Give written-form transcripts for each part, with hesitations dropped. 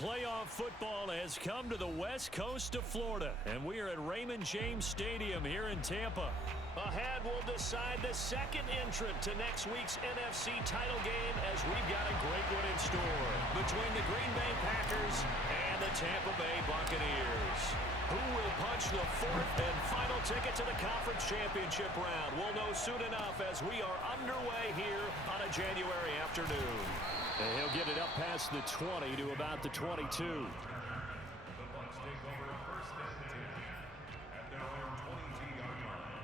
playoff football has come to the west coast of Florida, and we are at Raymond James Stadium here in Tampa. Ahead, we'll decide the second entrant to next week's NFC title game, as we've got a great one in store between the Green Bay Packers and the Tampa Bay Buccaneers. Who will punch the fourth and final ticket to the conference championship round? We'll know soon enough as we are underway here on a January afternoon. And he'll get it up past the 20 to about the 22. The Bucs take over first and 10 at their own 22-yard line.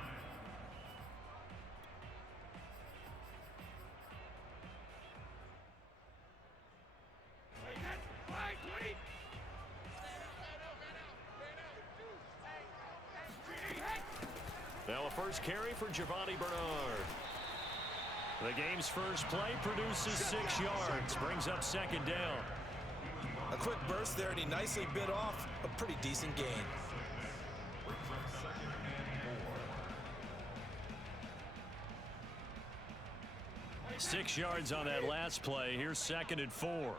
Now a first carry for Giovanni Bernard. The game's first play produces 6 yards, brings up second down. A quick burst there, and he nicely bit off a pretty decent gain. 6 yards on that last play. Here's 2nd and 4.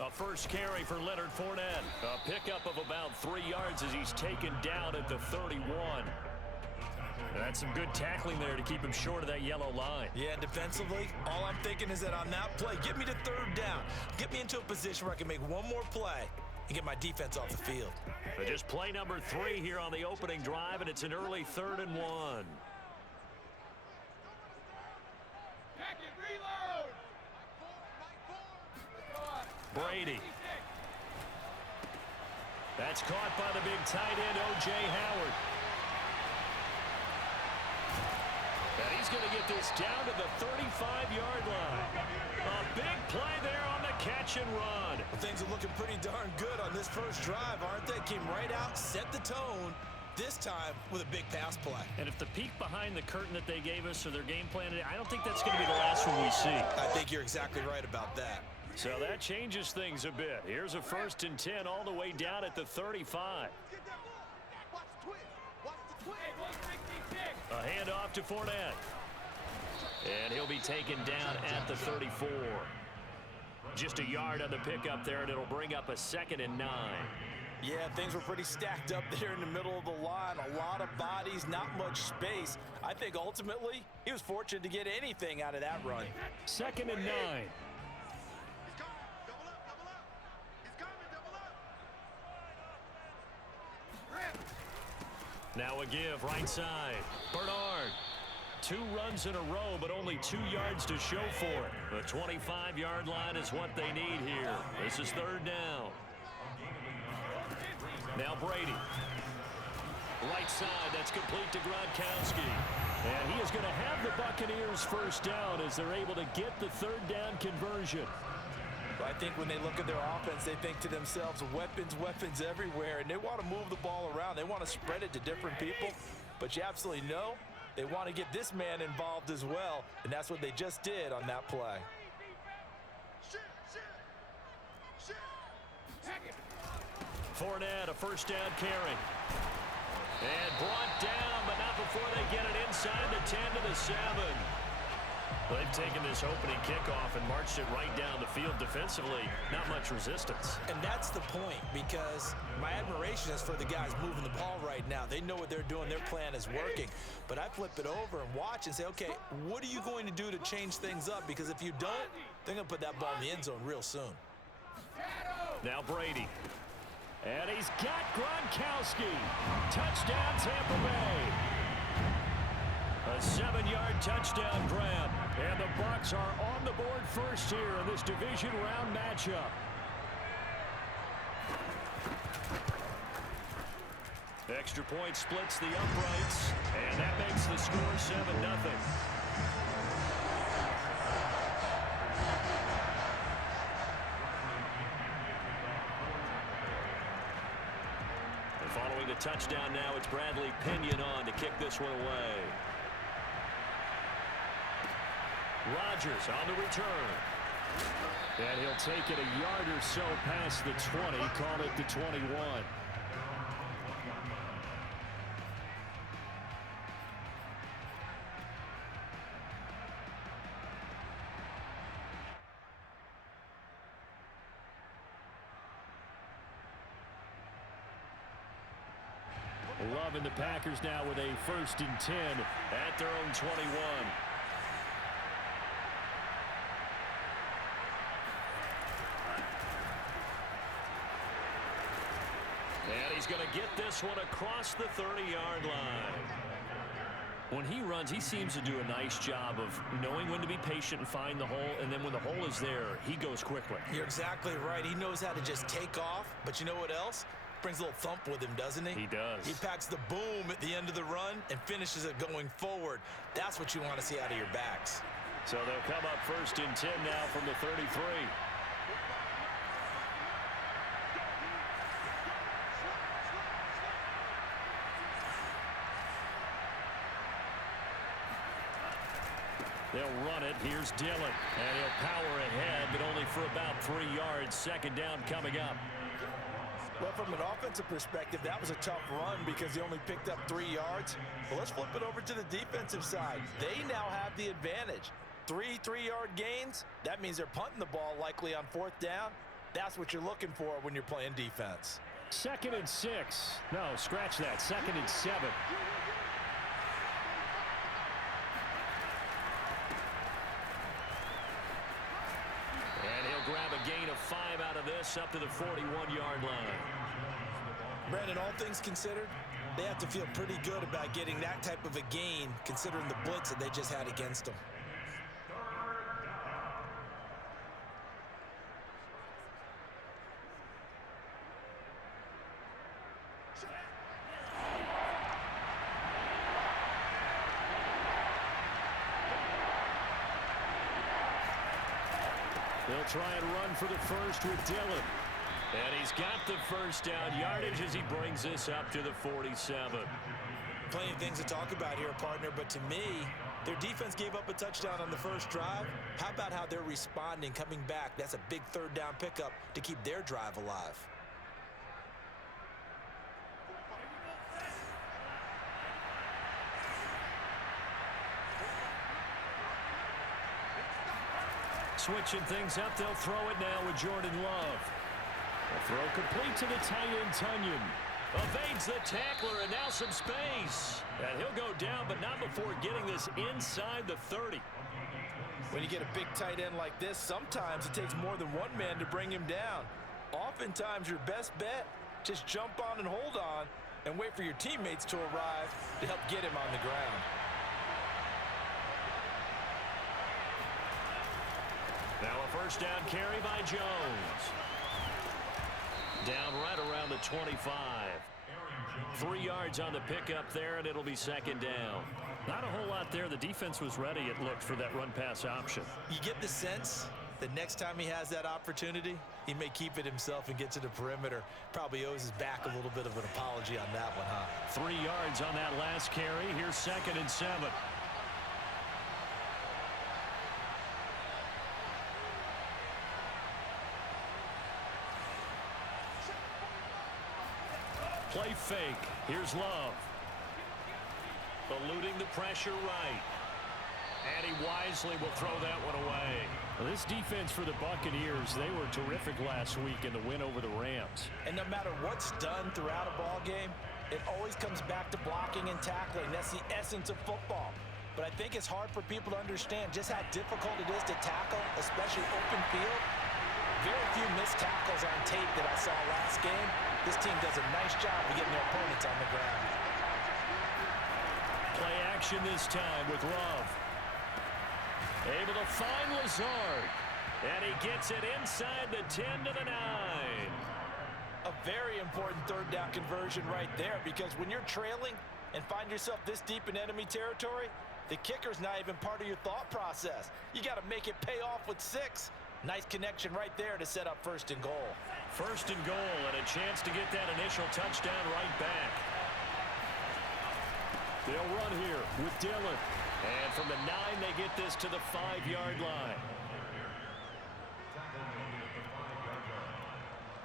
A first carry for Leonard Fournette. A pickup of about 3 yards as he's taken down at the 31. That's some good tackling there to keep him short of that yellow line. Yeah, and defensively, all I'm thinking is that on that play, get me to third down. Get me into a position where I can make one more play and get my defense off the field. But just play number 3 here on the opening drive, and it's an early 3rd and 1. Brady. That's caught by the big tight end, O.J. Howard. And he's going to get this down to the 35-yard line. A big play there on the catch and run. Well, things are looking pretty darn good on this first drive, aren't they? Came right out, set the tone, this time with a big pass play. And if the peek behind the curtain that they gave us or their game plan, I don't think that's going to be the last one we see. I think you're exactly right about that. So that changes things a bit. Here's a 1st and 10 all the way down at the 35. A handoff to Fournette. And he'll be taken down at the 34. Just a yard on the pickup there, and it'll bring up a 2nd and 9. Yeah, things were pretty stacked up there in the middle of the line. A lot of bodies, not much space. I think ultimately he was fortunate to get anything out of that run. 2nd and 9. Now a give, right side. Bernard. 2 runs in a row, but only 2 yards to show for it. The 25-yard line is what they need here. This is 3rd down. Now Brady. Right side, that's complete to Gronkowski. And he is going to have the Buccaneers first down as they're able to get the 3rd down conversion. I think when they look at their offense, they think to themselves, weapons, weapons everywhere, and they want to move the ball around. They want to spread it to different people, but you absolutely know they want to get this man involved as well, and that's what they just did on that play. Fournette, a first down carry. And brought down, but not before they get it inside the 10 to the 7. They've taken this opening kickoff and marched it right down the field defensively. Not much resistance. And that's the point, because my admiration is for the guys moving the ball right now. They know what they're doing. Their plan is working. But I flip it over and watch and say, okay, what are you going to do to change things up? Because if you don't, they're going to put that ball in the end zone real soon. Now Brady. And he's got Gronkowski. Touchdown, Tampa Bay. A 7-yard touchdown grab. And the Bucs are on the board first here in this division round matchup. Extra point splits the uprights. And that makes the score 7-0. Following the touchdown now, it's Bradley Pinion on to kick this one away. Rodgers on the return. And he'll take it a yard or so past the 20, call it the 21. Loving the Packers now with a 1st and 10 at their own 21. And he's going to get this one across the 30-yard line. When he runs, he seems to do a nice job of knowing when to be patient and find the hole, and then when the hole is there, he goes quickly. You're exactly right. He knows how to just take off, but you know what else? Brings a little thump with him, doesn't he? He does. He packs the boom at the end of the run and finishes it going forward. That's what you want to see out of your backs. So they'll come up 1st and 10 now from the 33. They'll run it. Here's Dillon. And he'll power ahead, but only for about 3 yards. 2nd down coming up. Well, from an offensive perspective, that was a tough run because he only picked up 3 yards. But let's flip it over to the defensive side. They now have the advantage. 3 3-yard gains. That means they're punting the ball likely on 4th down. That's what you're looking for when you're playing defense. 2nd and 6. No, scratch that. 2nd and 7. Grab a gain of 5 out of this up to the 41-yard line. Brandon, all things considered, they have to feel pretty good about getting that type of a gain considering the blitz that they just had against them. They'll try and run for the first with Dillon. And he's got the 1st down yardage as he brings this up to the 47. Plenty of things to talk about here, partner, but to me, their defense gave up a touchdown on the first drive. How about how they're responding, coming back? That's a big 3rd down pickup to keep their drive alive. Switching things up, they'll throw it now with Jordan Love. The throw complete to the tight end, Tunyon. Evades the tackler, and now some space. And he'll go down, but not before getting this inside the 30. When you get a big tight end like this, sometimes it takes more than one man to bring him down. Oftentimes, your best bet, just jump on and hold on and wait for your teammates to arrive to help get him on the ground. Now a 1st down carry by Jones. Down right around the 25. 3 yards on the pickup there, and it'll be 2nd down. Not a whole lot there. The defense was ready, it looked, for that run-pass option. You get the sense that next time he has that opportunity, he may keep it himself and get to the perimeter. Probably owes his back a little bit of an apology on that one, huh? 3 yards on that last carry. Here's 2nd and 7. Play fake. Here's Love. Eluding the pressure right. And he wisely will throw that one away. Well, this defense for the Buccaneers, they were terrific last week in the win over the Rams. And no matter what's done throughout a ball game, it always comes back to blocking and tackling. That's the essence of football. But I think it's hard for people to understand just how difficult it is to tackle, especially open field. Very few missed tackles on tape that I saw last game. This team does a nice job of getting their opponents on the ground. Play action this time with Love. Able to find Lazard. And he gets it inside the 10 to the 9. A very important 3rd down conversion right there, because when you're trailing and find yourself this deep in enemy territory, the kicker's not even part of your thought process. You got to make it pay off with 6. Nice connection right there to set up 1st and goal. 1st and goal, and a chance to get that initial touchdown right back. They'll run here with Dillon. And from the 9, they get this to the 5-yard line.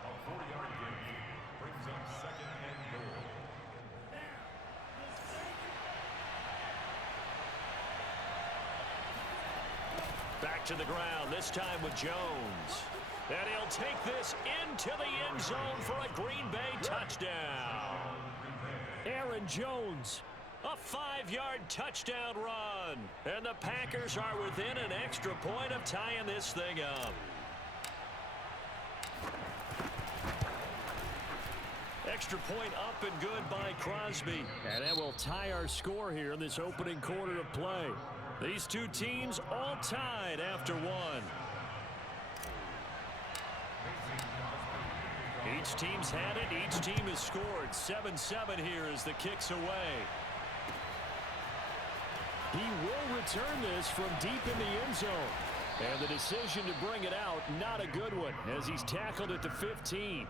A 4-yard gain brings up 2nd and goal. Back to the ground, this time with Jones. And he'll take this into the end zone for a Green Bay touchdown. Aaron Aaron Jones. A 5-yard touchdown run. And the Packers are within an extra point of tying this thing up. Extra point up and good by Crosby. And that will tie our score here in this opening quarter of play. These two teams all tied after one. Each team's had it. Each team has scored. 7-7 here as the kick's away. He will return this from deep in the end zone. And the decision to bring it out, not a good one, as he's tackled at the 15.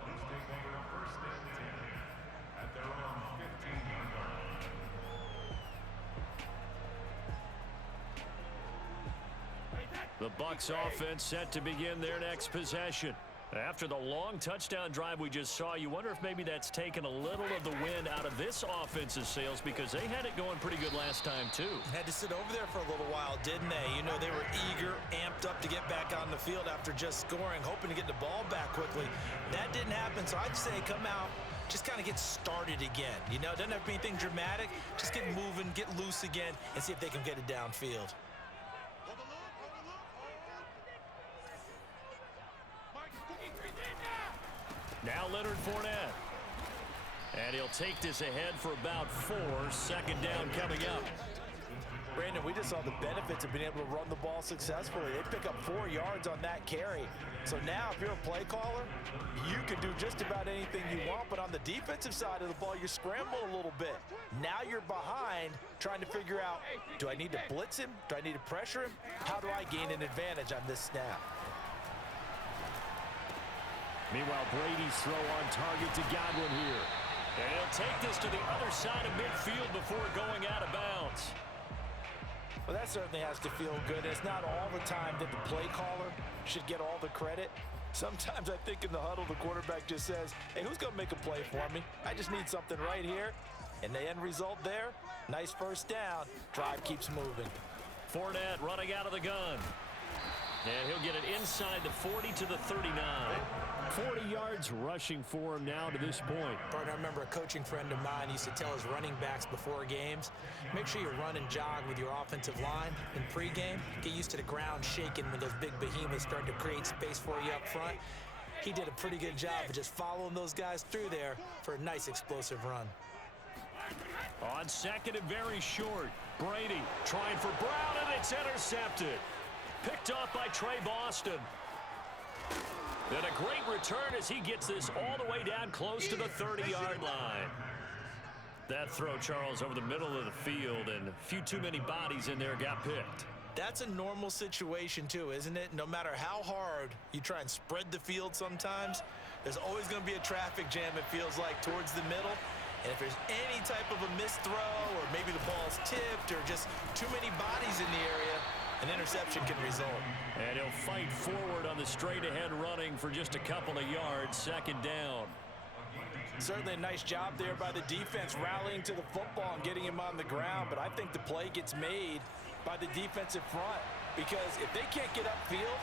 The Bucs offense set to begin their next possession. After the long touchdown drive we just saw, you wonder if maybe that's taken a little of the wind out of this offense's sails, because they had it going pretty good last time too. Had to sit over there for a little while, didn't they? You know, they were eager, amped up to get back on the field after just scoring, hoping to get the ball back quickly. That didn't happen, so I'd say come out, just kind of get started again. You know, it doesn't have to be anything dramatic. Just get moving, get loose again, and see if they can get it downfield. Now Leonard Fournette. And he'll take this ahead for about 4. Second down coming up. Brandon, we just saw the benefits of being able to run the ball successfully. They pick up 4 yards on that carry. So now if you're a play caller, you can do just about anything you want. But on the defensive side of the ball, you scramble a little bit. Now you're behind trying to figure out, do I need to blitz him? Do I need to pressure him? How do I gain an advantage on this snap? Meanwhile, Brady's throw on target to Godwin here. And he'll take this to the other side of midfield before going out of bounds. Well, that certainly has to feel good. It's not all the time that the play caller should get all the credit. Sometimes I think in the huddle, the quarterback just says, hey, who's going to make a play for me? I just need something right here. And the end result there, nice first down. Drive keeps moving. Fournette running out of the gun. And he'll get it inside the 40 to the 39. 40 yards rushing for him now to this point. Partner, I remember a coaching friend of mine used to tell his running backs before games, make sure you run and jog with your offensive line in pregame. Get used to the ground shaking when those big behemoths start to create space for you up front. He did a pretty good job of just following those guys through there for a nice explosive run. On second and very short, Brady trying for Brown, and it's intercepted. Picked off by Trey Boston. And a great return as he gets this all the way down close to the 30-yard line. That throw, Charles, over the middle of the field, and a few too many bodies in there got picked. That's a normal situation too, isn't it? No matter how hard you try and spread the field sometimes, there's always going to be a traffic jam, it feels like, towards the middle. And if there's any type of a missed throw, or maybe the ball's tipped, or just too many bodies in the area, an interception can result. And he'll fight forward on the straight-ahead running for just a couple of yards. Second down. Certainly a nice job there by the defense, rallying to the football and getting him on the ground. But I think the play gets made by the defensive front, because if they can't get upfield,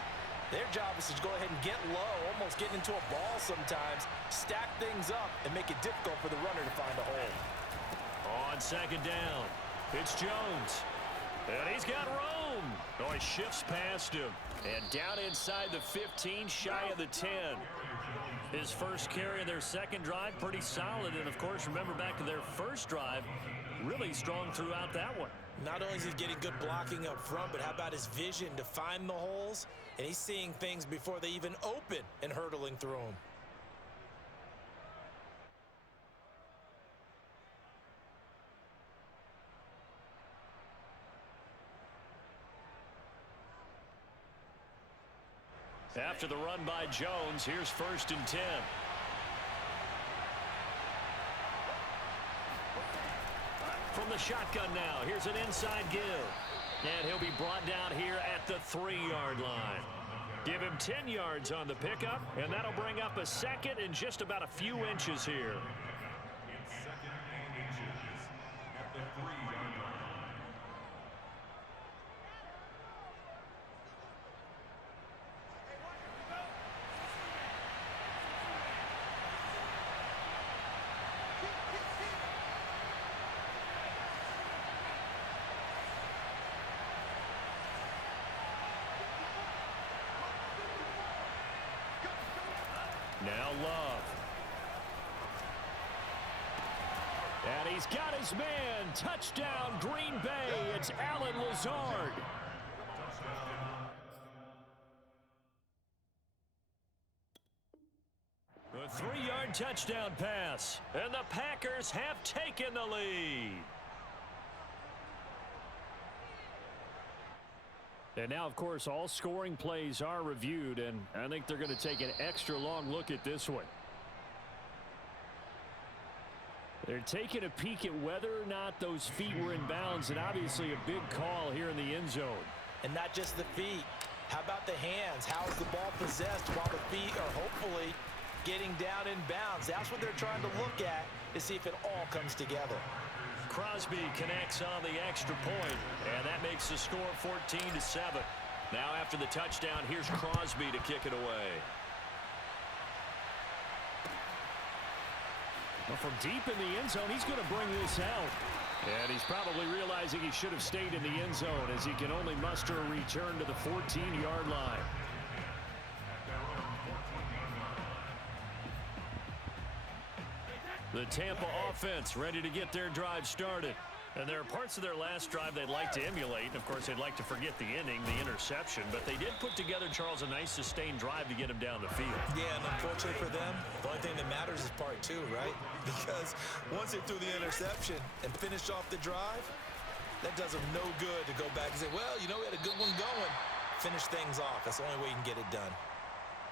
their job is to go ahead and get low, almost getting into a ball sometimes, stack things up, and make it difficult for the runner to find a hole. On second down, it's Jones. And he's got room. Oh, he shifts past him. And down inside the 15, shy of the 10. His first carry of their second drive, pretty solid. And, of course, remember back to their first drive, really strong throughout that one. Not only is he getting good blocking up front, but how about his vision to find the holes? And he's seeing things before they even open and hurtling through them. After the run by Jones, here's 1st and 10. From the shotgun now, here's an inside give. And he'll be brought down here at the 3-yard line. Give him 10 yards on the pickup, and that'll bring up a second and just about a few inches here. It's 2nd and inches at the 3-yard line. Now Love. And he's got his man. Touchdown, Green Bay. It's Allen Lazard. A 3-yard touchdown pass. And the Packers have taken the lead. And now, of course, all scoring plays are reviewed, and I think they're going to take an extra long look at this one. They're taking a peek at whether or not those feet were in bounds, and obviously a big call here in the end zone. And not just the feet. How about the hands? How is the ball possessed while the feet are hopefully getting down in bounds? That's what they're trying to look at to see if it all comes together. Crosby connects on the extra point, and that makes the score 14-7. Now after the touchdown, here's Crosby to kick it away. Well, from deep in the end zone, he's going to bring this out. And he's probably realizing he should have stayed in the end zone as he can only muster a return to the 14-yard line. The Tampa offense ready to get their drive started. And there are parts of their last drive they'd like to emulate. And, of course, they'd like to forget the ending, the interception. But they did put together, Charles, a nice sustained drive to get him down the field. Yeah, and unfortunately for them, the only thing that matters is part two, right? Because once they threw the interception and finished off the drive, that does them no good to go back and say, well, you know, we had a good one going. Finish things off. That's the only way you can get it done.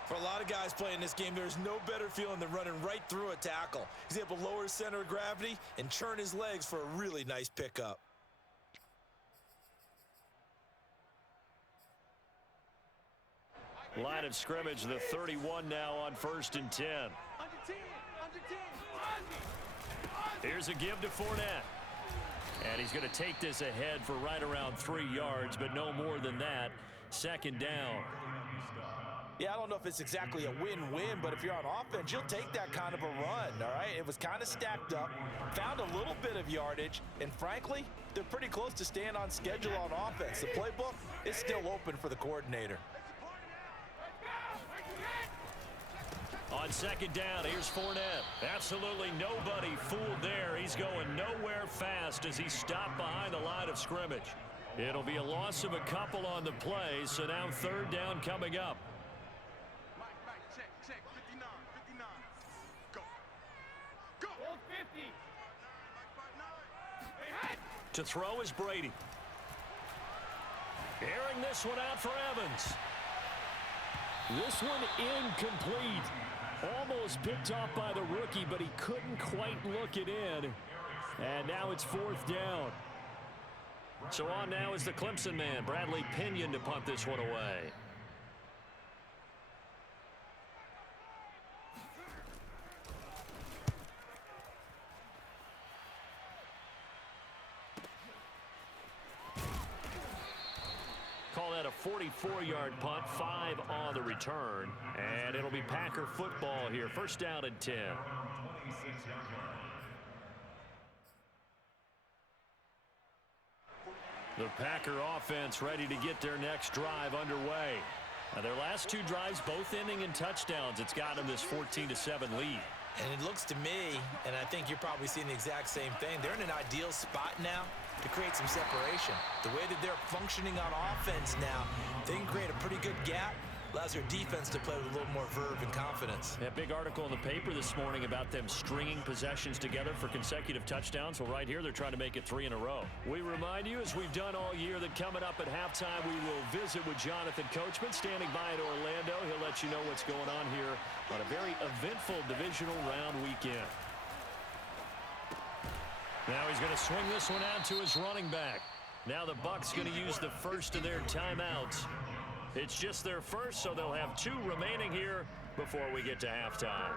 For a lot of guys playing this game, there's no better feeling than running right through a tackle. He's able to lower his center of gravity and churn his legs for a really nice pickup. Line of scrimmage, the 31 now on 1st and 10. Here's a give to Fournette. And he's going to take this ahead for right around 3 yards, but no more than that. 2nd down. Yeah, I don't know if it's exactly a win-win, but if you're on offense, you'll take that kind of a run, all right? It was kind of stacked up, found a little bit of yardage, and frankly, they're pretty close to staying on schedule on offense. The playbook is still open for the coordinator. On 2nd down, here's Fournette. Absolutely nobody fooled there. He's going nowhere fast as he's stopped behind the line of scrimmage. It'll be a loss of a couple on the play, so now 3rd down coming up. To throw is Brady. Airing this one out for Evans. This one incomplete. Almost picked off by the rookie, but he couldn't quite look it in. And now it's 4th down. So on now is the Clemson man, Bradley Pinion, to punt this one away. Call that a 44-yard punt, 5 on the return. And it'll be Packer football here. 1st down and 10. The Packer offense ready to get their next drive underway. Now their last 2 drives both ending in touchdowns. It's got them this 14-7 lead. And it looks to me, and I think you're probably seeing the exact same thing, they're in an ideal spot now to create some separation. The way that they're functioning on offense now, they can create a pretty good gap. Allows their defense to play with a little more verve and confidence. A big article in the paper this morning about them stringing possessions together for consecutive touchdowns. Well, right here, they're trying to make it 3 in a row. We remind you, as we've done all year, that coming up at halftime, we will visit with Jonathan Coachman, standing by in Orlando. He'll let you know what's going on here on a very eventful divisional round weekend. Now he's going to swing this one out to his running back. Now the Bucs going to use the first of their timeouts. It's just their first, so they'll have 2 remaining here before we get to halftime.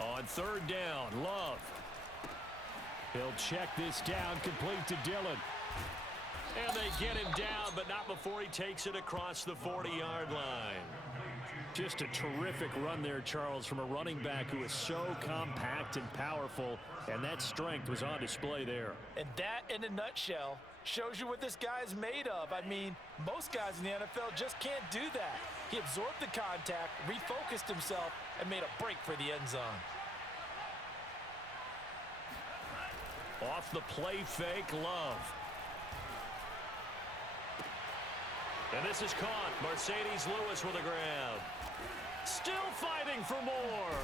On third down, Love. He'll check this down, complete to Dillon. And they get him down, but not before he takes it across the 40-yard line. Just a terrific run there, Charles, from a running back who is so compact and powerful, and that strength was on display there. And that, in a nutshell, shows you what this guy is made of. I mean, most guys in the NFL just can't do that. He absorbed the contact, refocused himself, and made a break for the end zone. Off the play fake, Love. And this is caught. Mercedes Lewis with a grab. Still fighting for more.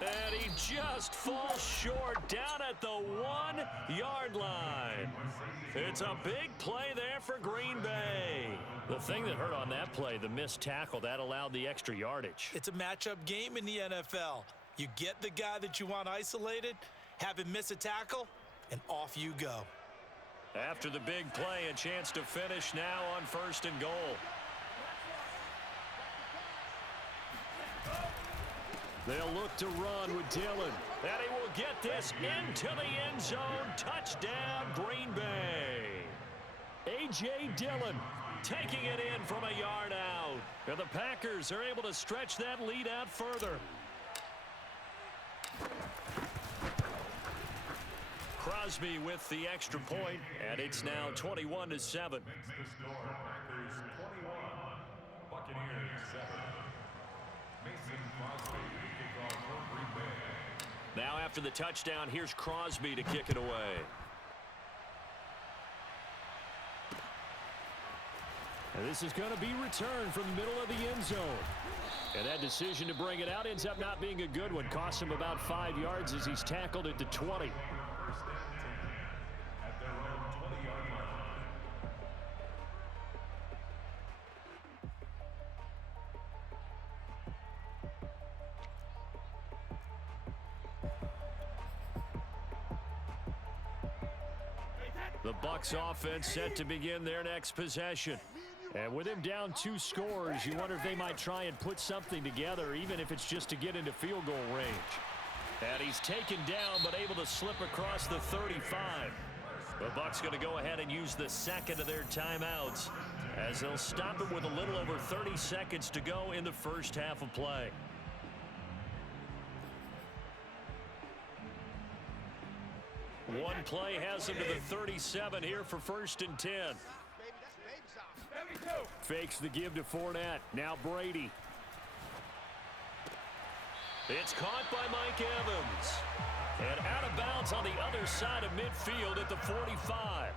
And he just falls short down at the 1-yard line. It's a big play there for Green Bay. The thing that hurt on that play, the missed tackle, that allowed the extra yardage. It's a matchup game in the NFL. You get the guy that you want isolated, have him miss a tackle, and off you go. After the big play, a chance to finish now on 1st and goal. They'll look to run with Dillon. And he will get this into the end zone. Touchdown, Green Bay. A.J. Dillon taking it in from a yard out. And the Packers are able to stretch that lead out further. Crosby with the extra point, and it's now 21-7. Next to score, Packers 21, Buccaneers 7. Mason Crosby, kickoff for Green Bay. Now after the touchdown, here's Crosby to kick it away. And this is going to be returned from the middle of the end zone. And that decision to bring it out ends up not being a good one. Costs him about 5 yards as he's tackled at the 20. The Bucs offense set to begin their next possession. And with him down 2 scores, you wonder if they might try and put something together, even if it's just to get into field goal range. And he's taken down, but able to slip across the 35. The Bucs going to go ahead and use the second of their timeouts, as they'll stop him with a little over 30 seconds to go in the first half of play. One play has him to the 37 here for 1st and 10. Fakes the give to Fournette. Now Brady. It's caught by Mike Evans. And out of bounds on the other side of midfield at the 45.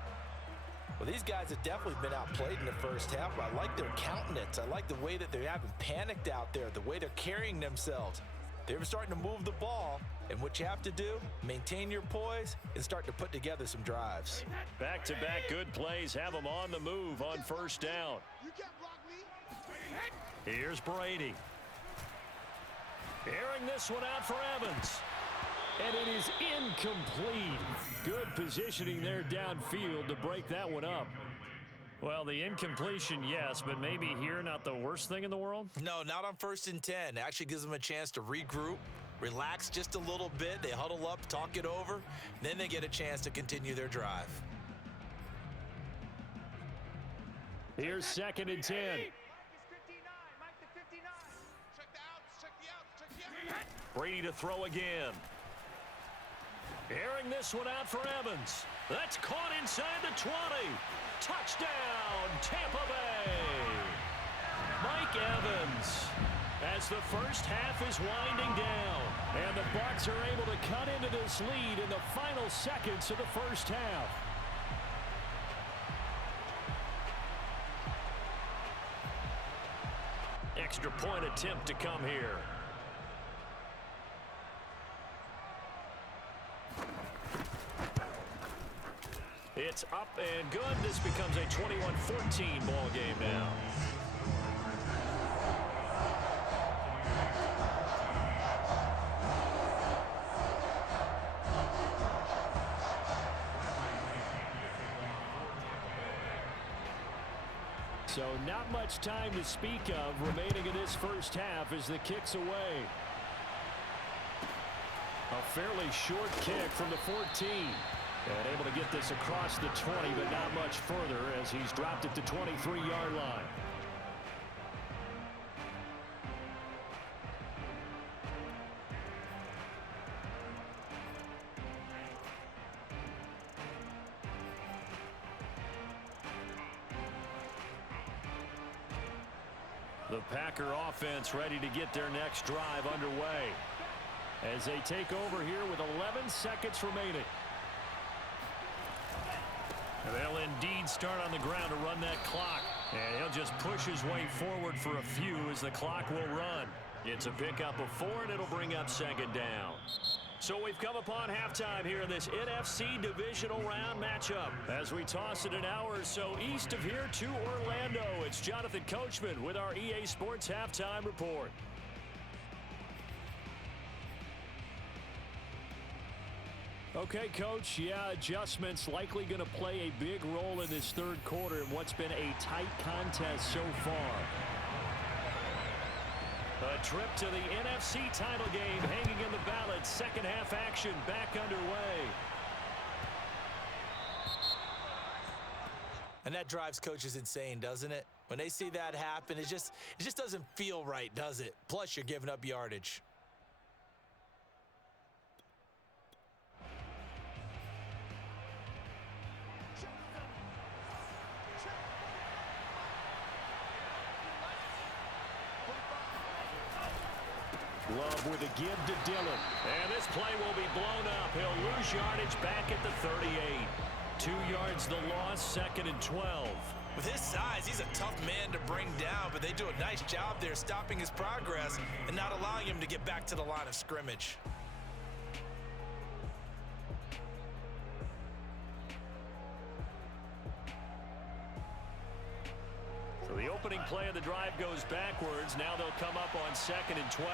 Well, these guys have definitely been outplayed in the first half, but I like their countenance. I like the way that they haven't panicked out there, the way they're carrying themselves. They're starting to move the ball, and what you have to do, maintain your poise and start to put together some drives. Back-to-back good plays have them on the move on 1st down. Here's Brady. Airing this one out for Evans. And it is incomplete. Good positioning there downfield to break that one up. Well, the incompletion, yes, but maybe here not the worst thing in the world? No, not on 1st and 10. It actually gives them a chance to regroup, relax just a little bit. They huddle up, talk it over. Then they get a chance to continue their drive. Here's 2nd and 10. Brady to throw again. Airing this one out for Evans. That's caught inside the 20. Touchdown, Tampa Bay. Mike Evans, as the first half is winding down, and the Bucs are able to cut into this lead in the final seconds of the first half. Extra point attempt to come here. It's up and good. This becomes a 21-14 ball game now. So not much time to speak of remaining in this first half as the kick's away. A fairly short kick from the 14. And able to get this across the 20, but not much further as he's dropped it to 23-yard line. The Packer offense ready to get their next drive underway as they take over here with 11 seconds remaining. They'll indeed start on the ground to run that clock. And he'll just push his way forward for a few as the clock will run. It's a pickup of 4, and it'll bring up second down. So we've come upon halftime here in this NFC divisional round matchup. As we toss it an hour or so east of here to Orlando, it's Jonathan Coachman with our EA Sports Halftime Report. Okay, Coach, yeah, adjustments likely going to play a big role in this third quarter in what's been a tight contest so far. A trip to the NFC title game hanging in the balance. Second half action back underway. And that drives coaches insane, doesn't it? When they see that happen, it just doesn't feel right, does it? Plus, you're giving up yardage. Love with a give to Dillon. And this play will be blown up. He'll lose yardage back at the 38. 2 yards the loss, second and 12. With his size, he's a tough man to bring down, but they do a nice job there stopping his progress and not allowing him to get back to the line of scrimmage. So the opening play of the drive goes backwards. Now they'll come up on second and 12.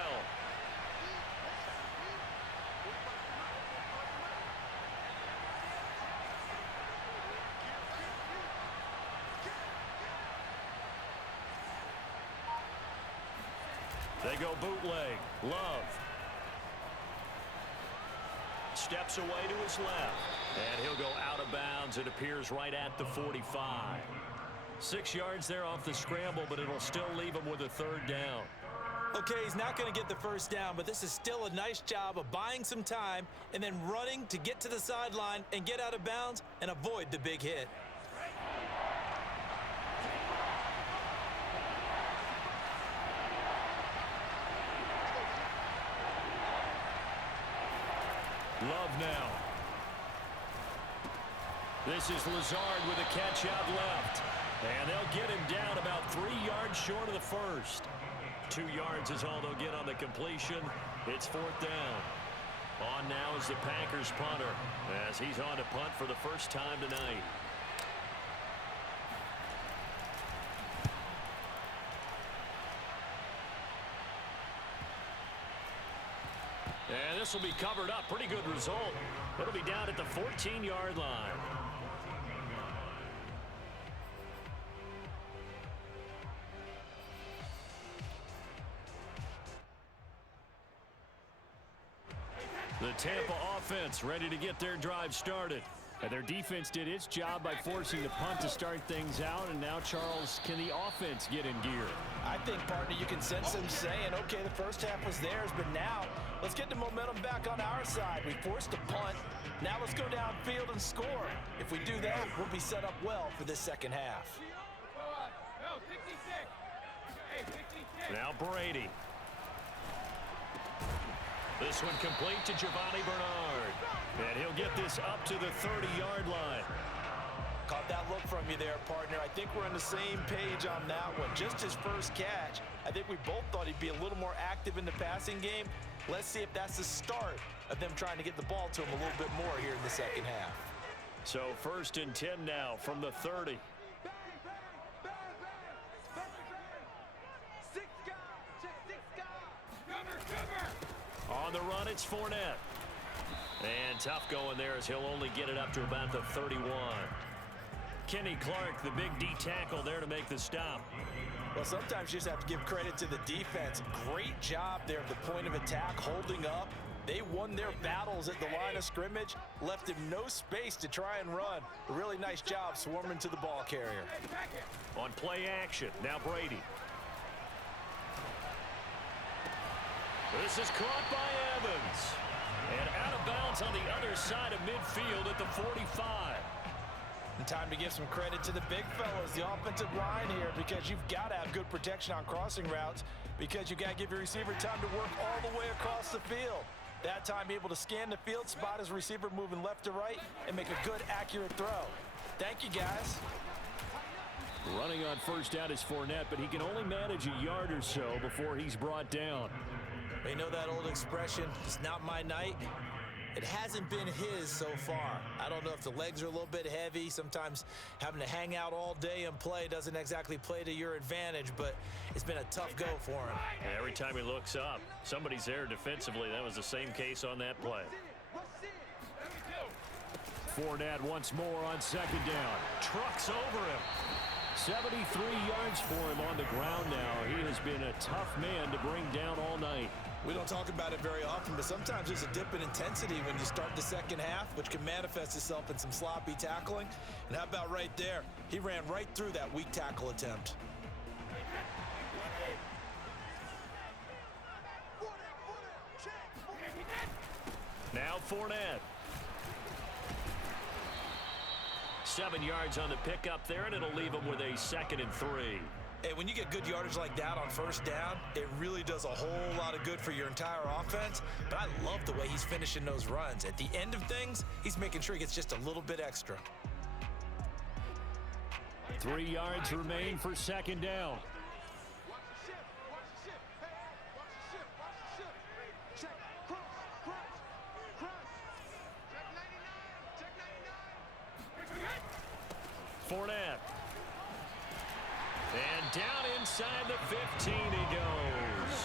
They go bootleg. Love steps away to his left. And he'll go out of bounds. It appears right at the 45. 6 yards there off the scramble, but it'll still leave him with a third down. Okay, he's not going to get the first down, but this is still a nice job of buying some time and then running to get to the sideline and get out of bounds and avoid the big hit. Love now. This is Lazard with a catch out left. And they'll get him down about 3 yards short of the first. 2 yards is all they'll get on the completion. It's fourth down. On now is the Packers punter as he's on to punt for the first time tonight. And this will be covered up. Pretty good result. It'll be down at the 14-yard line. The Tampa offense ready to get their drive started. And their defense did its job by forcing the punt to start things out. And now, Charles, can the offense get in gear? I think, partner, you can sense them saying, okay, the first half was theirs, but now let's get the momentum back on our side. We forced a punt. Now let's go downfield and score. If we do that, we'll be set up well for this second half. Now Brady. This one complete to Giovanni Bernard. And he'll get this up to the 30-yard line. Caught that look from you there, partner. I think we're on the same page on that one. Just his first catch. I think we both thought he'd be a little more active in the passing game. Let's see if that's the start of them trying to get the ball to him a little bit more here in the second half. So first and 10 now from the 30. On the run, it's Fournette. And tough going there as he'll only get it up to about the 31. Kenny Clark, the big D tackle there to make the stop. Well, sometimes you just have to give credit to the defense. Great job there at the point of attack, holding up. They won their battles at the line of scrimmage, left him no space to try and run. A really nice job swarming to the ball carrier. On play action, now Brady. This is caught by Evans. And out of bounds on the other side of midfield at the 45. And time to give some credit to the big fellas, the offensive line here, because you've got to have good protection on crossing routes, because you've got to give your receiver time to work all the way across the field. That time able to scan the field, spot his receiver moving left to right, and make a good, accurate throw. Thank you, guys. Running on first down is Fournette, but he can only manage a yard or so before he's brought down. You know that old expression, it's not my night? It hasn't been his so far. I don't know if the legs are a little bit heavy. Sometimes having to hang out all day and play doesn't exactly play to your advantage, but it's been a tough go for him. And every time he looks up, somebody's there defensively. That was the same case on that play. Fournette once more on second down. Trucks over him. 73 yards for him on the ground now. He has been a tough man to bring down all night. We don't talk about it very often, but sometimes there's a dip in intensity when you start the second half, which can manifest itself in some sloppy tackling. And how about right there? He ran right through that weak tackle attempt. Now Fournette. 7 yards on the pickup there, and it'll leave him with a 2nd and 3. Hey, when you get good yardage like that on first down, it really does a whole lot of good for your entire offense. But I love the way he's finishing those runs. At the end of things, he's making sure he gets just a little bit extra. 3 yards remain for second down. Fournette. And down inside the 15 he goes.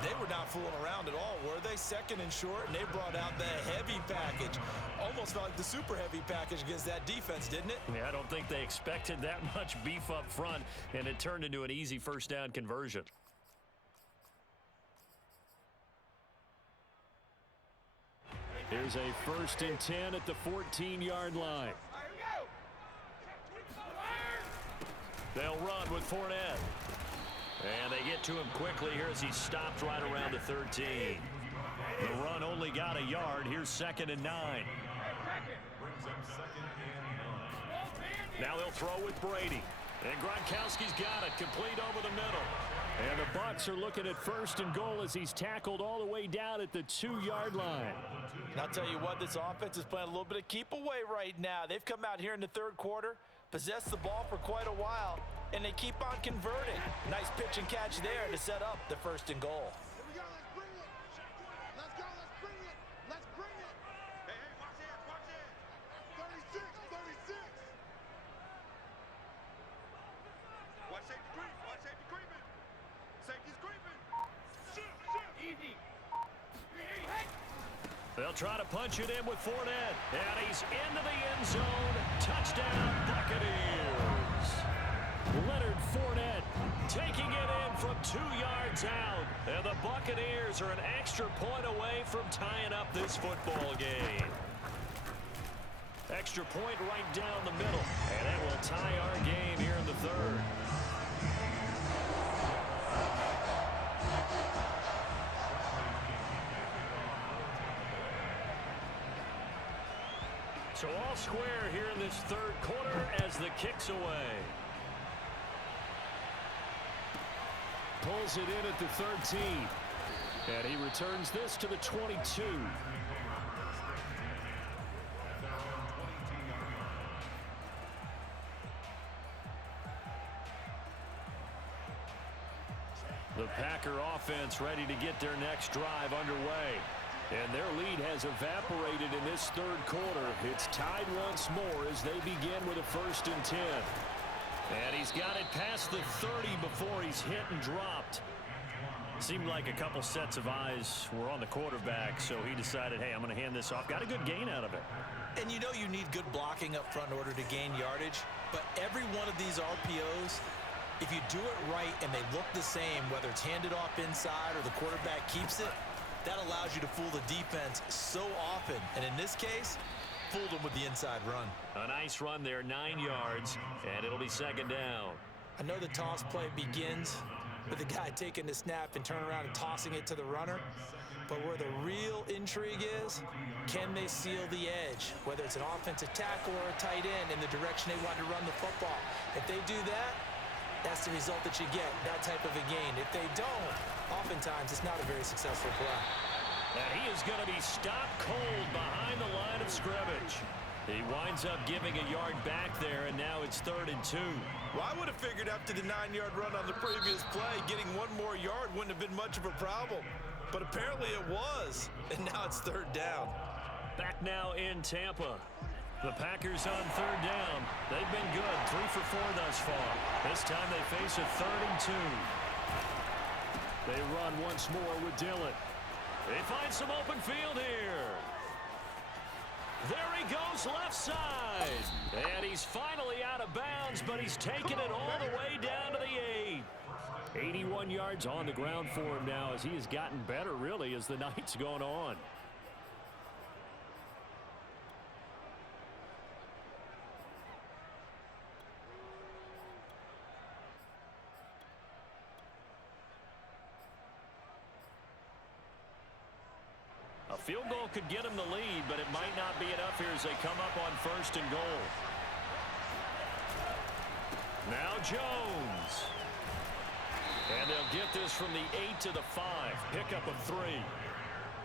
They were not fooling around at all, were they? Second and short, and they brought out the heavy package. Almost felt like the super heavy package against that defense, didn't it? Yeah, I don't think they expected that much beef up front, and it turned into an easy first down conversion. Here's a 1st and 10 at the 14-yard line. They'll run with Fournette. And they get to him quickly here as he stopped right around the 13. The run only got a yard. Here's 2nd and 9. Now they'll throw with Brady. And Gronkowski's got it, complete over the middle. And the Bucs are looking at 1st and goal as he's tackled all the way down at the 2-yard line. And I'll tell you what, this offense is playing a little bit of keep away right now. They've come out here in the third quarter, possessed the ball for quite a while, and they keep on converting. Nice pitch and catch there to set up the 1st and goal. Here we go, let's bring it. Let's go, let's bring it. Let's bring it. Hey, watch it, watch it. 36, 36. Watch safety creep, watch safety creeping. Safety's creeping. Shoot, easy. They'll try to punch it in with Fournette. And he's into the end zone. Touchdown, Buccaneers. Leonard Fournette taking it in from 2 yards out. And the Buccaneers are an extra point away from tying up this football game. Extra point right down the middle. And that will tie our game here in the third. So all square here in this third quarter as the kick's away. Pulls it in at the 13. And he returns this to the 22. The Packer offense ready to get their next drive underway. And their lead has evaporated in this third quarter. It's tied once more as they begin with a 1st and 10. And he's got it past the 30 before he's hit and dropped. Seemed like a couple sets of eyes were on the quarterback, so he decided, hey, I'm going to hand this off. Got a good gain out of it. And you know you need good blocking up front in order to gain yardage, but every one of these RPOs, if you do it right and they look the same, whether it's handed off inside or the quarterback keeps it, that allows you to fool the defense so often. And in this case, fooled them with the inside run. A nice run there, 9 yards, and it'll be second down. I know the toss play begins with the guy taking the snap and turning around and tossing it to the runner. But where the real intrigue is, can they seal the edge, whether it's an offensive tackle or a tight end in the direction they want to run the football. If they do that, that's the result that you get, that type of a gain. If they don't, oftentimes it's not a very successful play. And he is going to be stopped cold behind the line of scrimmage. He winds up giving a yard back there, and now it's 3rd and 2. Well, I would have figured after the 9-yard run on the previous play, getting one more yard wouldn't have been much of a problem. But apparently it was, and now it's 3rd down. Back now in Tampa. The Packers on 3rd down. They've been good, 3 for 4 thus far. This time they face a 3rd and 2. They run once more with Dillon. They find some open field here. There he goes left side. And he's finally out of bounds, but he's taken it all the way down to the 8. 81 yards on the ground for him now as he has gotten better, really, as the night's gone on. A field goal could get him the lead, but it might not be enough here as they come up on 1st and goal. Now Jones. And they'll get this from the 8 to the 5. Pickup of 3.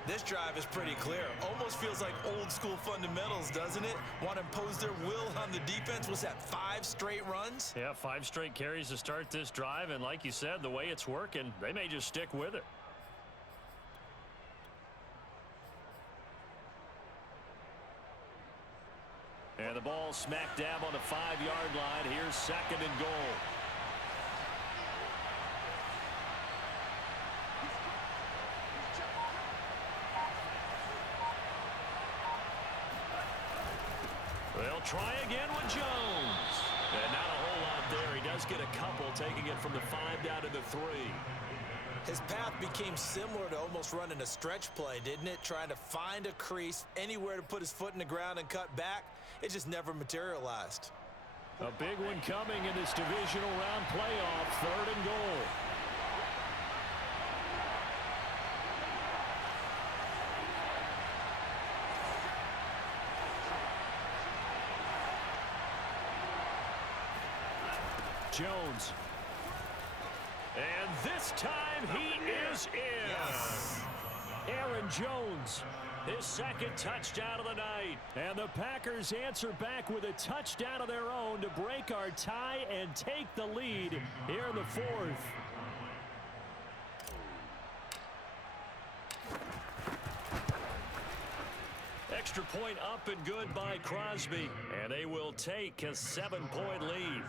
This drive is pretty clear. Almost feels like old school fundamentals, doesn't it? Want to impose their will on the defense. Was that 5 straight runs? Yeah, 5 straight carries to start this drive. And like you said, the way it's working, they may just stick with it. And the ball smack dab on the 5-yard line. Here's 2nd and goal. They'll try again with Jones. And not a whole lot there. He does get a couple, taking it from the 5 down to the 3. His path became similar to almost running a stretch play, didn't it? Trying to find a crease, anywhere to put his foot in the ground and cut back. It just never materialized. A big one coming in this divisional round playoff. 3rd and goal. Jones. And this time he is in. Yes. Aaron Jones, his 2nd touchdown of the night. And the Packers answer back with a touchdown of their own to break our tie and take the lead here in the 4th. Extra point up and good by Crosby. And they will take a 7-point lead.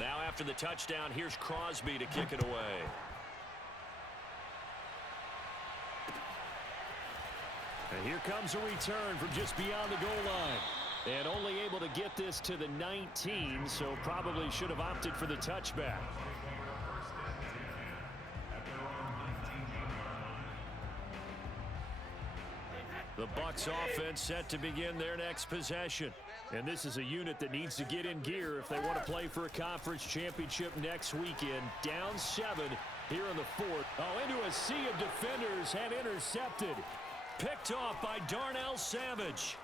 Now after the touchdown, here's Crosby to kick it away. And here comes a return from just beyond the goal line. And only able to get this to the 19, so probably should have opted for the touchback. The Bucs offense set to begin their next possession. And this is a unit that needs to get in gear if they want to play for a conference championship next weekend. Down 7 here in the 4th. Oh, into a sea of defenders and intercepted. Picked off by Darnell Savage.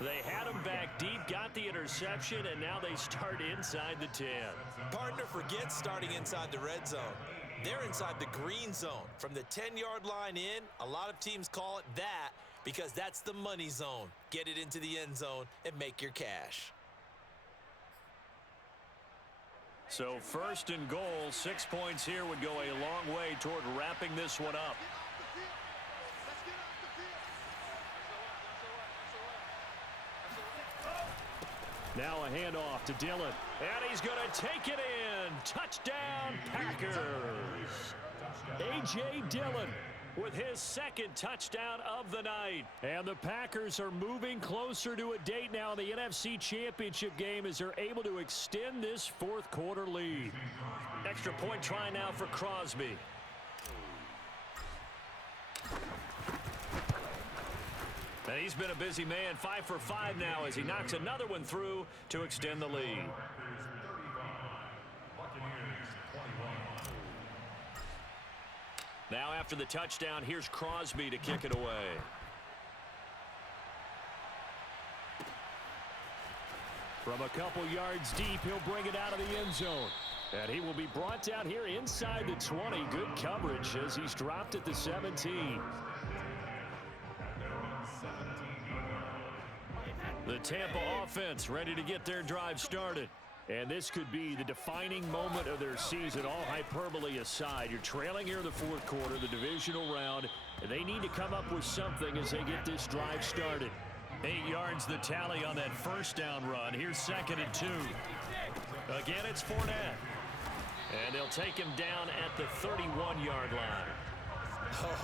They had him back deep, got the interception, and now they start inside the 10. Partner forgets starting inside the red zone. They're inside the green zone. From the 10-yard line in, a lot of teams call it that because that's the money zone. Get it into the end zone and make your cash. So 1st and goal, 6 points here would go a long way toward wrapping this one up. Now a handoff to Dillon. And he's going to take it in. Touchdown, Packers. A.J. Dillon with his second touchdown of the night. And the Packers are moving closer to a date now in the NFC Championship game as they're able to extend this fourth quarter lead. Extra point try now for Crosby. And he's been a busy man, 5 for 5 now as he knocks another one through to extend the lead. Now after the touchdown, here's Crosby to kick it away. From a couple yards deep, he'll bring it out of the end zone. And he will be brought down here inside the 20. Good coverage as he's dropped at the 17. The Tampa offense ready to get their drive started. And this could be the defining moment of their season, all hyperbole aside. You're trailing here in the fourth quarter, the divisional round, and they need to come up with something as they get this drive started. 8 yards the tally on that first down run. Here's 2nd and 2. Again, it's Fournette. And they'll take him down at the 31-yard line.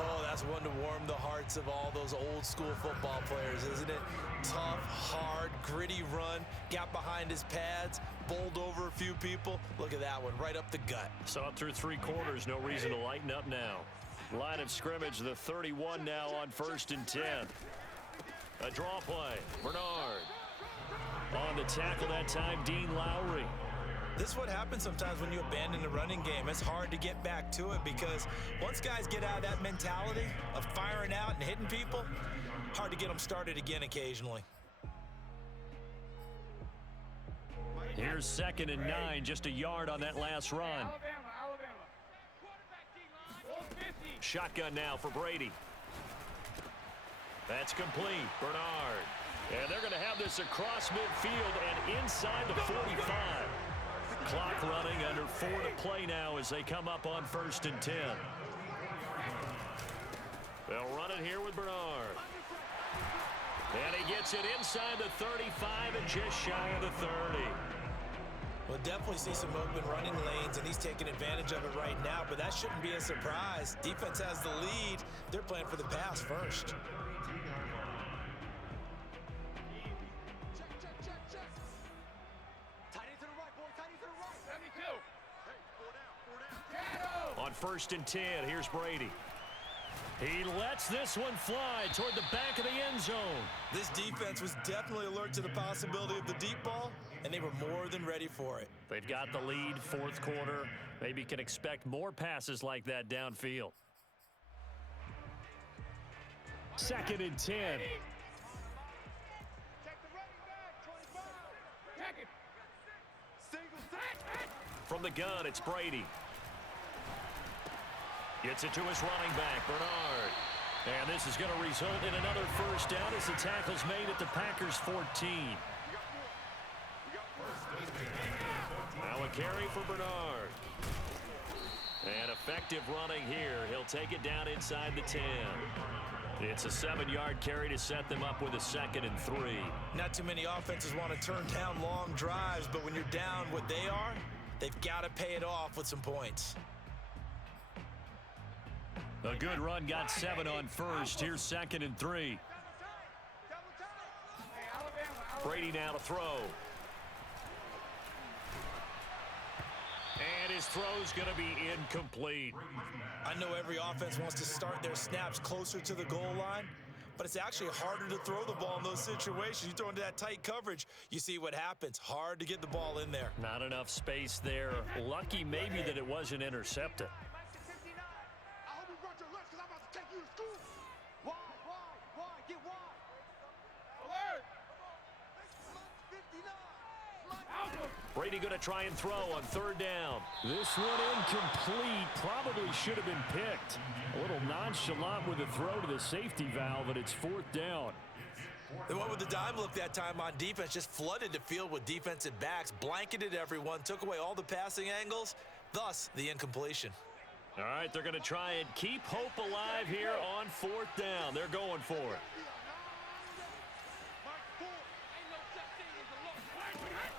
Oh, that's one to warm the hearts of all those old school football players, isn't it? Tough, hard, gritty run, got behind his pads, bowled over a few people. Look at that one, right up the gut. Saw it through 3 quarters, no reason to lighten up now. Line of scrimmage, the 31 now on 1st and 10. A draw play, Bernard. On the tackle that time, Dean Lowry. This is what happens sometimes when you abandon the running game. It's hard to get back to it because once guys get out of that mentality of firing out and hitting people, hard to get them started again occasionally. Here's 2nd and 9, just a yard on that last run. Shotgun now for Brady. That's complete. Bernard. And they're going to have this across midfield and inside the 45. Clock running, under 4 to play now as they come up on 1st and 10. They'll run it here with Bernard. And he gets it inside the 35 and just shy of the 30. We'll definitely see some open running lanes, and he's taking advantage of it right now, but that shouldn't be a surprise. Defense has the lead. They're playing for the pass first. On 1st and 10, here's Brady. He lets this one fly toward the back of the end zone. This defense was definitely alert to the possibility of the deep ball, and they were more than ready for it. They've got the lead, 4th quarter. Maybe can expect more passes like that downfield. 2nd and 10. From the gun, it's Brady. Gets it to his running back, Bernard. And this is going to result in another first down as the tackle's made at the Packers' 14. Now a carry for Bernard. And effective running here. He'll take it down inside the 10. It's a 7-yard carry to set them up with a 2nd and 3. Not too many offenses want to turn down long drives, but when you're down what they are, they've got to pay it off with some points. A good run, got 7 on 1st. Here's 2nd and 3. Brady now to throw. And his throw's going to be incomplete. I know every offense wants to start their snaps closer to the goal line, but it's actually harder to throw the ball in those situations. You throw into that tight coverage, you see what happens. Hard to get the ball in there. Not enough space there. Lucky maybe that it wasn't intercepted. Brady going to try and throw on 3rd down. This one incomplete. Probably should have been picked. A little nonchalant with a throw to the safety valve, and it's 4th down. They went with the dime look that time on defense, just flooded the field with defensive backs, blanketed everyone, took away all the passing angles, thus the incompletion. All right, they're going to try and keep hope alive here on 4th down. They're going for it.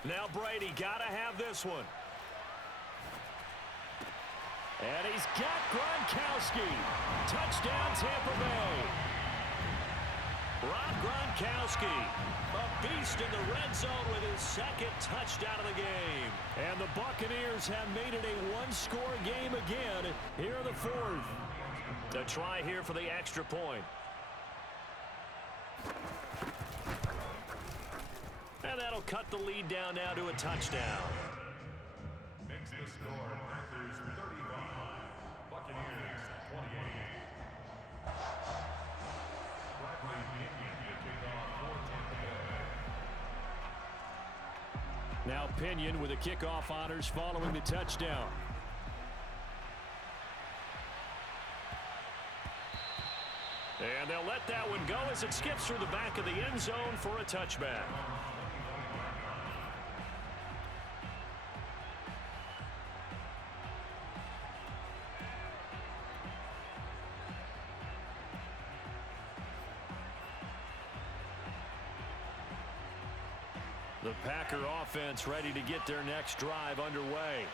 Now Brady got to have this one. And he's got Gronkowski. Touchdown, Tampa Bay. Rob Gronkowski, a beast in the red zone with his second touchdown of the game. And the Buccaneers have made it a one-score game again here in the fourth. The try here for the extra point. And that'll cut the lead down now to a touchdown. Makes the score Panthers 35, Buccaneers 28. Bradley Pinion to kick off for Tampa Bay. Now Pinion with the kickoff honors following the touchdown. And they'll let that one go as it skips through the back of the end zone for a touchback. The Packer offense ready to get their next drive underway.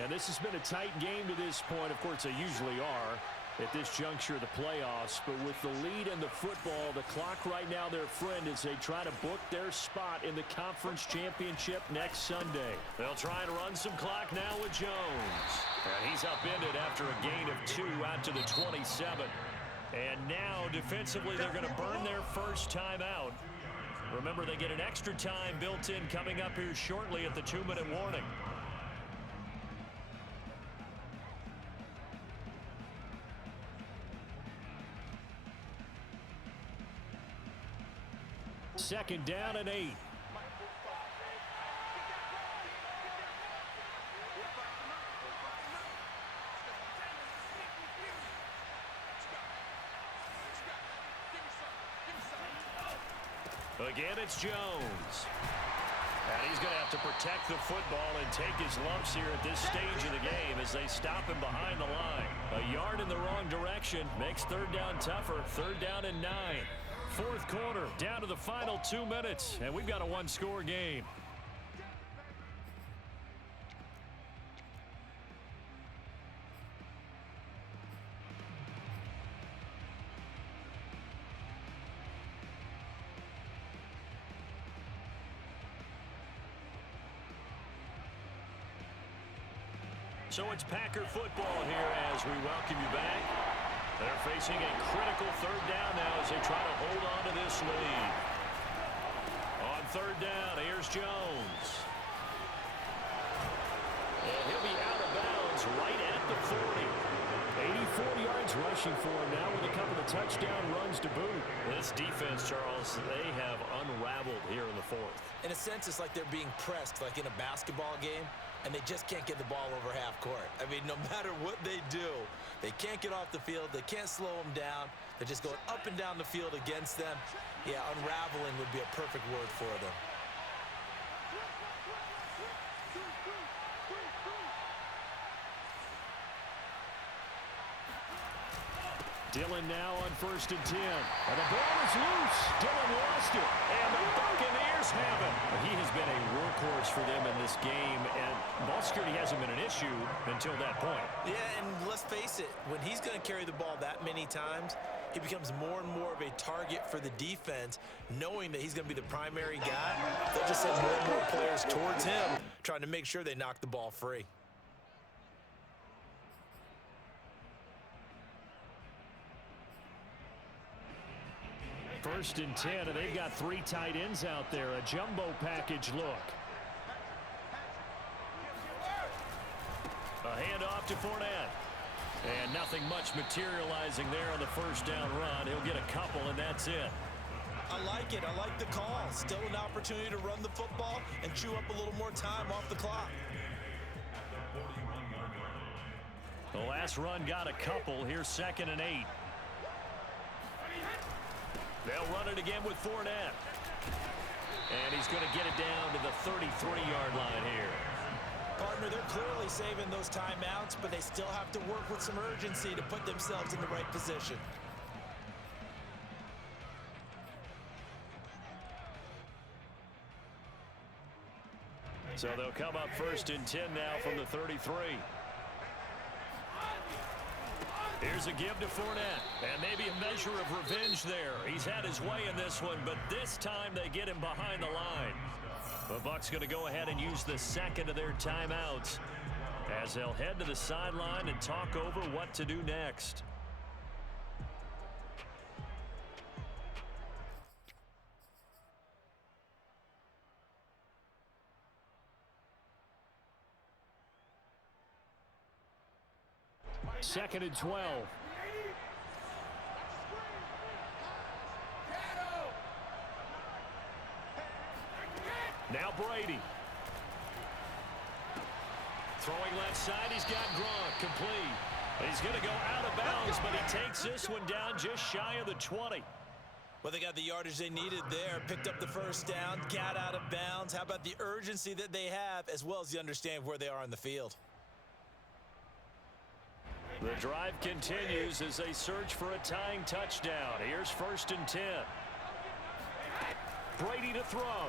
And this has been a tight game to this point. Of course, they usually are at this juncture of the playoffs. But with the lead in the football, the clock right now their friend as they try to book their spot in the conference championship next Sunday. They'll try and run some clock now with Jones. And he's upended after a gain of 2 out to the 27. And now defensively they're going to burn their first time out. Remember, they get an extra time built in coming up here shortly at the 2-minute warning. Second down and 8. Again, it's Jones. And he's going to have to protect the football and take his lumps here at this stage of the game as they stop him behind the line. A yard in the wrong direction makes third down tougher. Third down and 9. Fourth quarter, down to the final 2 minutes, and we've got a one-score game. So it's Packer football here as we welcome you back. They're facing a critical third down now as they try to hold on to this lead. On third down, here's Jones. And he'll be out of bounds right at the 40. 84 yards rushing for him now with a couple of touchdown runs to boot. This defense, Charles, they have unraveled here in the fourth. In a sense, it's like they're being pressed like in a basketball game, and they just can't get the ball over half court. I mean, no matter what they do, they can't get off the field. They can't slow them down. They're just going up and down the field against them. Yeah, unraveling would be a perfect word for them. Dillon now on 1st and 10. And the ball is loose. Dillon lost it. And the Buccaneers have it. He has been a workhorse for them in this game. And ball security hasn't been an issue until that point. Yeah, and let's face it, when he's going to carry the ball that many times, he becomes more and more of a target for the defense, knowing that he's going to be the primary guy. They'll just send more and more players towards him, trying to make sure they knock the ball free. First and 10, and they've got 3 tight ends out there. A jumbo package look. A handoff to Fournette. And nothing much materializing there on the first down run. He'll get a couple, and that's it. I like it. I like the call. Still an opportunity to run the football and chew up a little more time off the clock. The last run got a couple. Here's 2nd and 8. They'll run it again with Fournette. And he's going to get it down to the 33-yard line here. Partner, they're clearly saving those timeouts, but they still have to work with some urgency to put themselves in the right position. So they'll come up 1st and 10 now from the 33. Here's a give to Fournette. And maybe a measure of revenge there. He's had his way in this one, but this time they get him behind the line. The Bucs going to go ahead and use the second of their timeouts as they'll head to the sideline and talk over what to do next. Second and 12. Now Brady. Throwing left side, he's got Gronk, complete. He's going to go out of bounds, but he takes this one down just shy of the 20. Well, they got the yardage they needed there, picked up the first down, got out of bounds. How about the urgency that they have, as well as the understanding where they are on the field? The drive continues as they search for a tying touchdown. Here's 1st and 10. Brady to throw.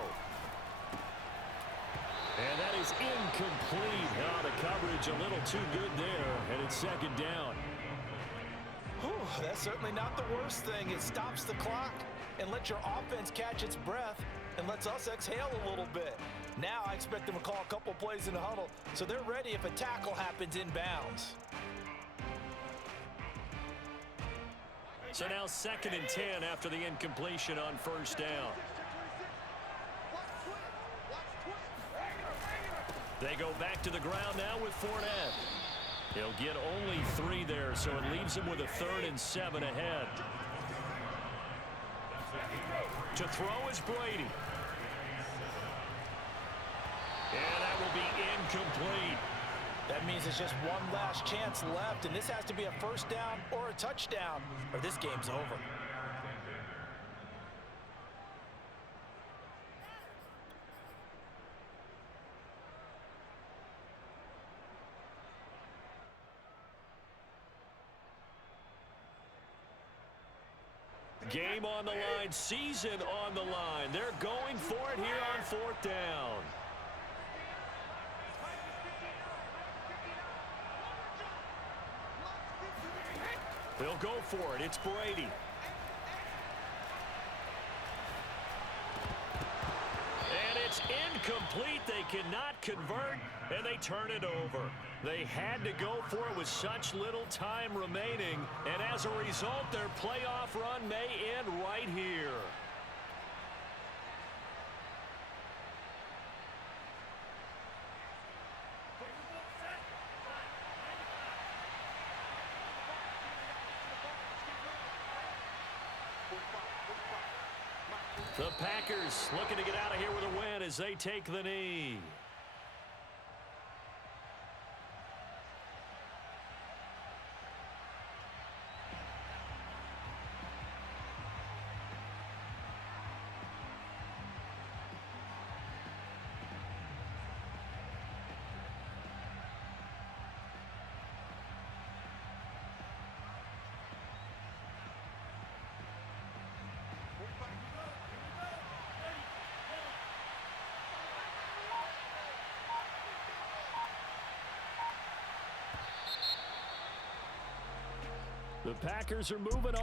And that is incomplete. Oh, the coverage a little too good there, and it's 2nd down. Whew, that's certainly not the worst thing. It stops the clock and lets your offense catch its breath and lets us exhale a little bit. Now I expect them to call a couple plays in the huddle so they're ready if a tackle happens in bounds. So now 2nd and 10 after the incompletion on 1st down. They go back to the ground now with Fournette. He'll get only 3 there, so it leaves him with a 3rd and 7 ahead. To throw is Brady. And that will be incomplete. That means it's just one last chance left, and this has to be a 1st down or a touchdown, or this game's over. Game on the line, season on the line. They're going for it here on 4th down. They'll go for it. It's Brady. And it's incomplete. They cannot convert, and they turn it over. They had to go for it with such little time remaining, and as a result, their playoff run may end right here. The Packers looking to get out of here with a win as they take the knee. The Packers are moving on.